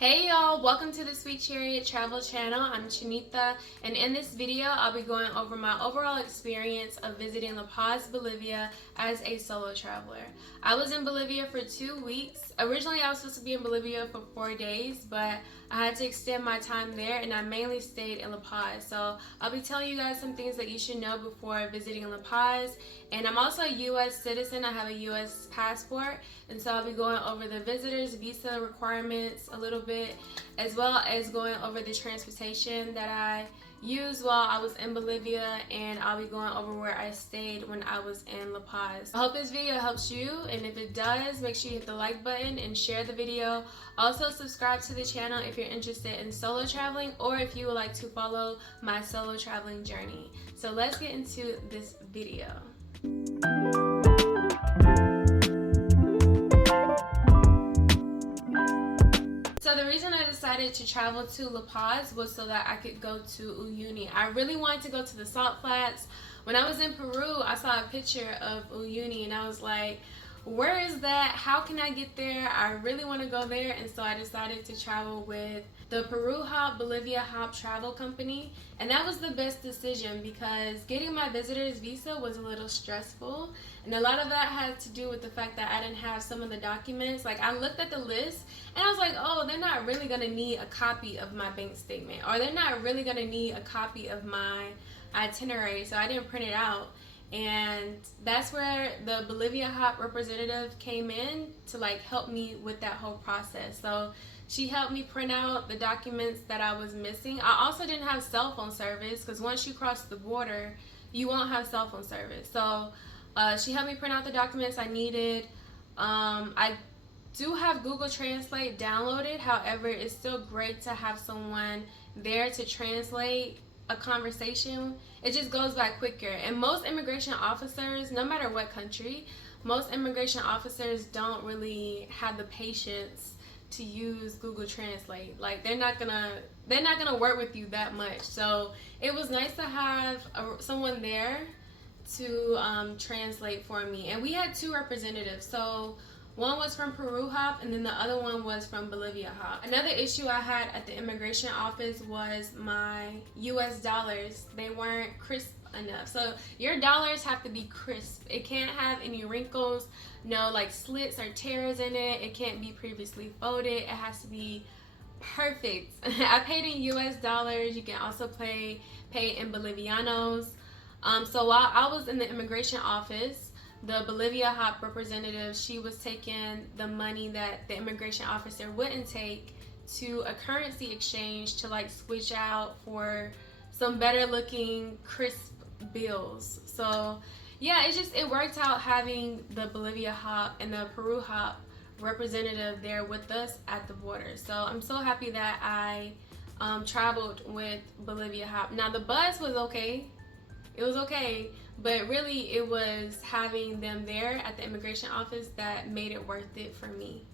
Hey y'all, welcome to the Sweet Chariot Travel Channel. I'm Cholita, and in this video I'll be going over my overall experience of visiting La Paz, Bolivia as a solo traveler. I was in Bolivia for 2 weeks. Originally I was supposed to be in Bolivia for 4 days, but I had to extend my time there and I mainly stayed in La Paz. So I'll be telling you guys some things that you should know before visiting La Paz. And I'm also a U.S. citizen. I have a U.S. passport, and so I'll be going over the visitor's visa requirements a little bit, as well as going over the transportation that I used while I was in Bolivia, and I'll be going over where I stayed when I was in La Paz. I hope this video helps you, and if it does, make sure you hit the like button and share the video. Also subscribe to the channel if you're interested in solo traveling or if you would like to follow my solo traveling journey. So let's get into this video. So the reason I decided to travel to La Paz was so that I could go to Uyuni. I really wanted to go to the salt flats. When I was in Peru, I saw a picture of Uyuni and I was like, where is that? How can I get there? I really want to go there. And so I decided to travel with the Peru Hop, Bolivia Hop travel company. And that was the best decision because getting my visitor's visa was a little stressful. And a lot of that had to do with the fact that I didn't have some of the documents. Like, I looked at the list and I was like, oh, they're not really going to need a copy of my bank statement, or they're not really going to need a copy of my itinerary. So I didn't print it out. And that's where the Bolivia Hop representative came in to like help me with that whole process. So she helped me print out the documents that I was missing. I also didn't have cell phone service because once you cross the border, you won't have cell phone service. So she helped me print out the documents I needed. I do have Google Translate downloaded. However, it's still great to have someone there to translate a conversation. It just goes by quicker. And most immigration officers, no matter what country, most immigration officers don't really have the patience to use Google Translate. Like, they're not gonna work with you that much. So it was nice to have someone there to translate for me. And we had 2 representatives. So one was from Peru Hop and then the other one was from Bolivia Hop. Another issue I had at the immigration office was my US dollars. They weren't crisp enough. So your dollars have to be crisp. It can't have any wrinkles, no like slits or tears in it. It can't be previously folded. It has to be perfect. I paid in US dollars. You can also pay in Bolivianos. So while I was in the immigration office, the Bolivia Hop representative, she was taking the money that the immigration officer wouldn't take to a currency exchange to like switch out for some better looking crisp bills. So yeah, it worked out having the Bolivia Hop and the Peru Hop representative there with us at the border. So I'm so happy that I traveled with Bolivia Hop. Now the bus was okay. It was okay, but really it was having them there at the immigration office that made it worth it for me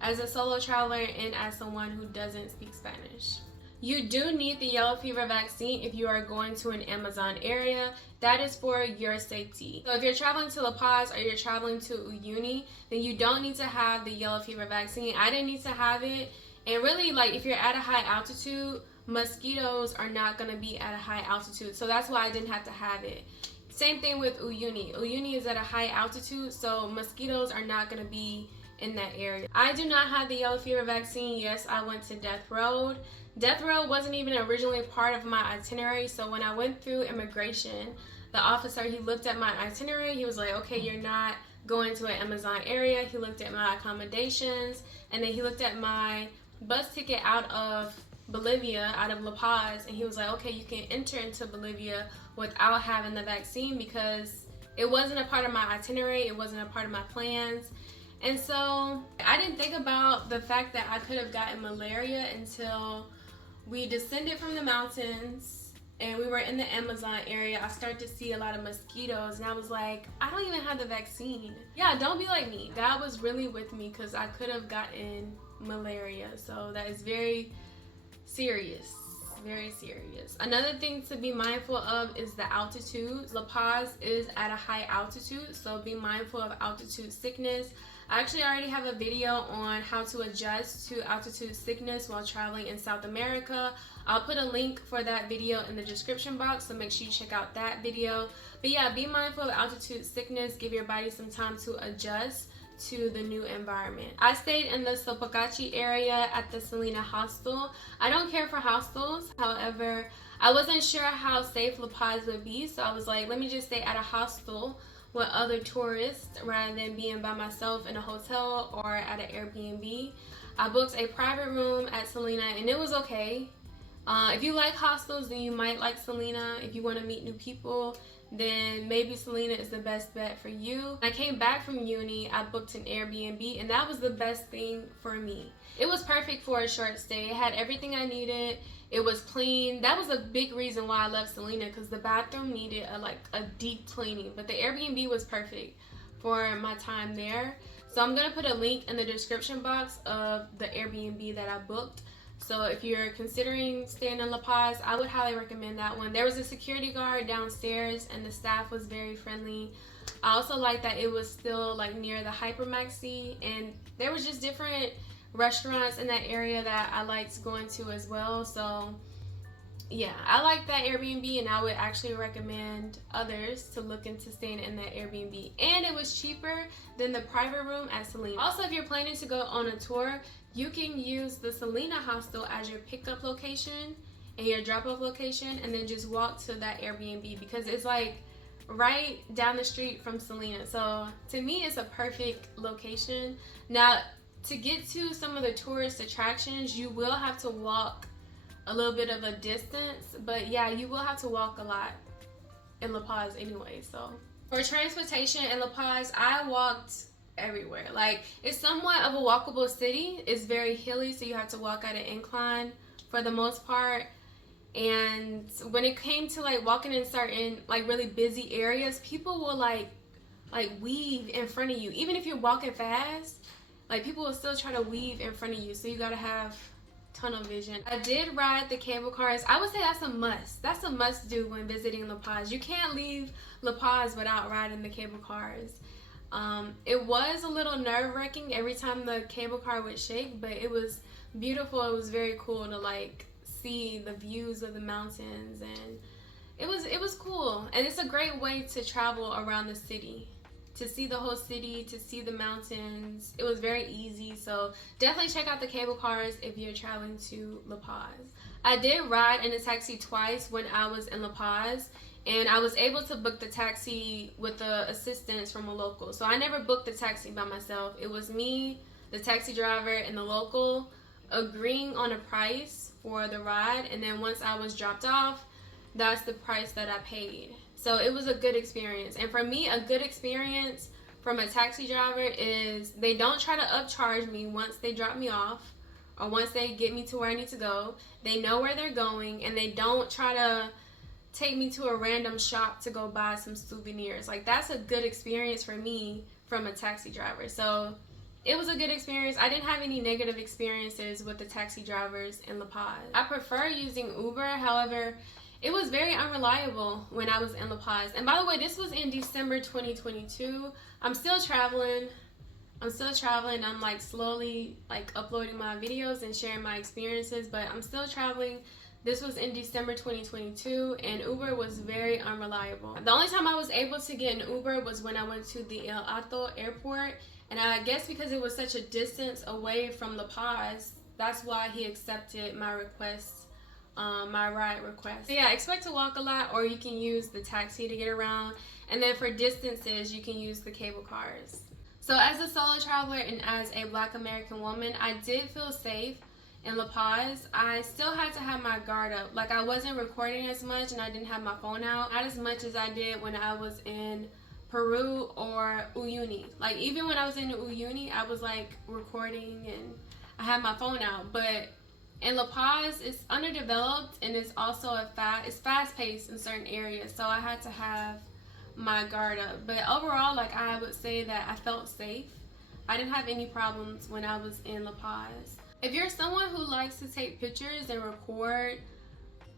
as a solo traveler and as someone who doesn't speak Spanish. You do need the yellow fever vaccine if you are going to an Amazon area. That is for your safety. So if you're traveling to La Paz or you're traveling to Uyuni, then you don't need to have the yellow fever vaccine. I didn't need to have it. And really, like, if you're at a high altitude, mosquitoes are not going to be at a high altitude. So that's why I didn't have to have it. Same thing with Uyuni. Uyuni is at a high altitude, so mosquitoes are not going to be in that area. I do not have the yellow fever vaccine. Yes, I went to Death Road. Death Road wasn't even originally part of my itinerary. So when I went through immigration, the officer, he looked at my itinerary. He was like, okay, you're not going to an Amazon area. He looked at my accommodations, and then he looked at my bus ticket out of Bolivia, out of La Paz, and he was like, okay, you can enter into Bolivia without having the vaccine because it wasn't a part of my itinerary, it wasn't a part of my plans. And so I didn't think about the fact that I could have gotten malaria until we descended from the mountains and we were in the Amazon area. I started to see a lot of mosquitoes and I was like, I don't even have the vaccine. Yeah, don't be like me. God was really with me because I could have gotten malaria. So that is very serious, very serious. Another thing to be mindful of is the altitude. La Paz is at a high altitude, so be mindful of altitude sickness. I actually already have a video on how to adjust to altitude sickness while traveling in South America. I'll put a link for that video in the description box, so make sure you check out that video. But yeah, be mindful of altitude sickness. Give your body some time to adjust to the new environment. I stayed in the Sopocachi area at the Salina hostel. I don't care for hostels, however, I wasn't sure how safe La Paz would be, so I was like, let me just stay at a hostel with other tourists rather than being by myself in a hotel or at an Airbnb. I booked a private room at Salina and it was okay. If you like hostels, then you might like Salina. If you want to meet new people, then maybe Salina is the best bet for you. When I came back from uni, I booked an Airbnb and that was the best thing for me. It was perfect for a short stay. It had everything I needed. It was clean. That was a big reason why I left Salina, because the bathroom needed a deep cleaning. But the Airbnb was perfect for my time there. So I'm gonna put a link in the description box of the Airbnb that I booked. So if you're considering staying in La Paz, I would highly recommend that one. There was a security guard downstairs and the staff was very friendly. I also like that it was still like near the Hypermaxi, and there was just different restaurants in that area that I liked going to as well. So yeah, I like that Airbnb and I would actually recommend others to look into staying in that Airbnb. And it was cheaper than the private room at Salina. Also, if you're planning to go on a tour, you can use the Salina hostel as your pickup location and your drop-off location, and then just walk to that Airbnb because it's like right down the street from Salina. So to me, it's a perfect location. Now, to get to some of the tourist attractions, you will have to walk a little bit of a distance, but yeah, you will have to walk a lot in La Paz anyway. So for transportation in La Paz, I walked everywhere. Like, it's somewhat of a walkable city. It's very hilly, so you have to walk at an incline for the most part. And when it came to like walking in certain like really busy areas, people will like weave in front of you. Even if you're walking fast, like people will still try to weave in front of you, so you gotta have tunnel vision. I did ride the cable cars. I would say that's a must. That's a must do when visiting La Paz. You can't leave La Paz without riding the cable cars. It was a little nerve-wracking every time the cable car would shake, but it was beautiful. It was very cool to like see the views of the mountains, and it was cool. And it's a great way to travel around the city, to see the whole city, to see the mountains. It was very easy, so definitely check out the cable cars if you're traveling to La Paz. I did ride in a taxi twice when I was in La Paz, and I was able to book the taxi with the assistance from a local. So I never booked the taxi by myself. It was me, the taxi driver, and the local agreeing on a price for the ride, and then once I was dropped off, that's the price that I paid. So it was a good experience. And for me, a good experience from a taxi driver is they don't try to upcharge me once they drop me off or once they get me to where I need to go. They know where they're going, and they don't try to take me to a random shop to go buy some souvenirs. Like, that's a good experience for me from a taxi driver. So it was a good experience. I didn't have any negative experiences with the taxi drivers in La Paz. I prefer using Uber, however, it was very unreliable when I was in La Paz. And by the way, this was in December 2022. I'm still traveling. I'm like slowly like uploading my videos and sharing my experiences, but I'm still traveling. This was in December 2022, and Uber was very unreliable. The only time I was able to get an Uber was when I went to the El Hato airport, and I guess because it was such a distance away from La Paz, that's why he accepted my request. My ride request. So yeah, expect to walk a lot, or you can use the taxi to get around, and then for distances you can use the cable cars. So as a solo traveler and as a Black American woman, I did feel safe in La Paz. I still had to have my guard up. Like, I wasn't recording as much and I didn't have my phone out, not as much as I did when I was in Peru or Uyuni. Like, even when I was in Uyuni, I was like recording and I had my phone out. But in La Paz, it's underdeveloped, and it's also it's fast-paced in certain areas, so I had to have my guard up. But overall, like, I would say that I felt safe. I didn't have any problems when I was in La Paz. If you're someone who likes to take pictures and record,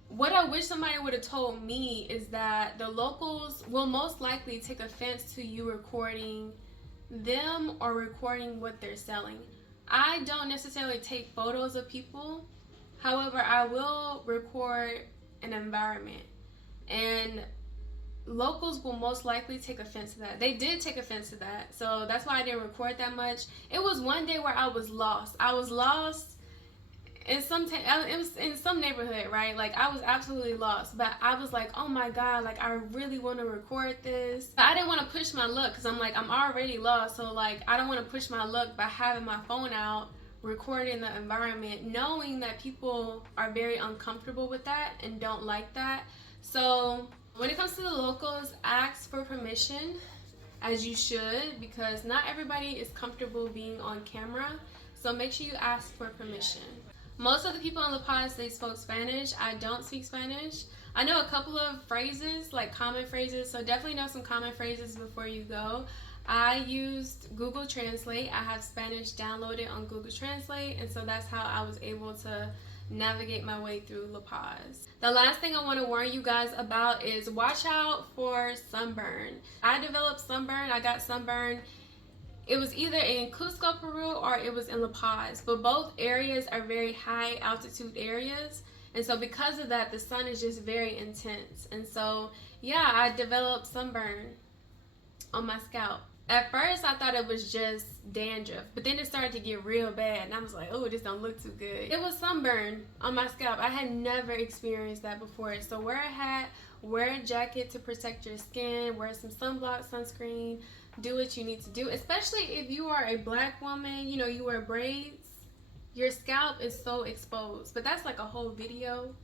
what I wish somebody would have told me is that the locals will most likely take offense to you recording them or recording what they're selling. I don't necessarily take photos of people. However, I will record an environment. And locals will most likely take offense to that. They did take offense to that. So that's why I didn't record that much. It was one day where I was lost. I was lost in it was in some neighborhood, right? Like, I was absolutely lost, but I was like, oh my god, like, I really want to record this. But I didn't want to push my luck because I'm like, I'm already lost, so like, I don't want to push my luck by having my phone out recording the environment, knowing that people are very uncomfortable with that and don't like that. So when it comes to the locals, ask for permission, as you should, because not everybody is comfortable being on camera. So make sure you ask for permission. Most of the people in La Paz, they spoke Spanish. I don't speak Spanish. I know a couple of phrases, like common phrases, so definitely know some common phrases before you go. I used Google Translate. I have Spanish downloaded on Google Translate, and so that's how I was able to navigate my way through La Paz. The last thing I want to warn you guys about is watch out for sunburn. I developed sunburn. I got sunburn. It was either in Cusco, Peru, or it was in La Paz, but both areas are very high altitude areas, and so because of that, the sun is just very intense. And so yeah, I developed sunburn on my scalp. At first I thought it was just dandruff, but then it started to get real bad, and I was like, oh, this don't look too good. It was sunburn on my scalp. I had never experienced that before. So wear a hat, wear a jacket to protect your skin, wear some sunblock, sunscreen, do what you need to do, especially if you are a black woman, you know, you wear braids, your scalp is so exposed. But that's like a whole video.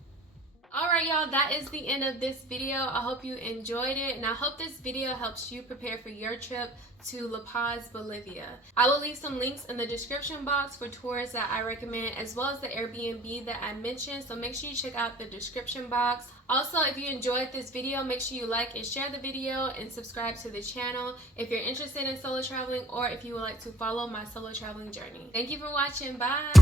Alright y'all, that is the end of this video. I hope you enjoyed it, and I hope this video helps you prepare for your trip to La Paz, Bolivia. I will leave some links in the description box for tours that I recommend, as well as the Airbnb that I mentioned, so make sure you check out the description box. Also, if you enjoyed this video, make sure you like and share the video and subscribe to the channel if you're interested in solo traveling, or if you would like to follow my solo traveling journey. Thank you for watching. Bye!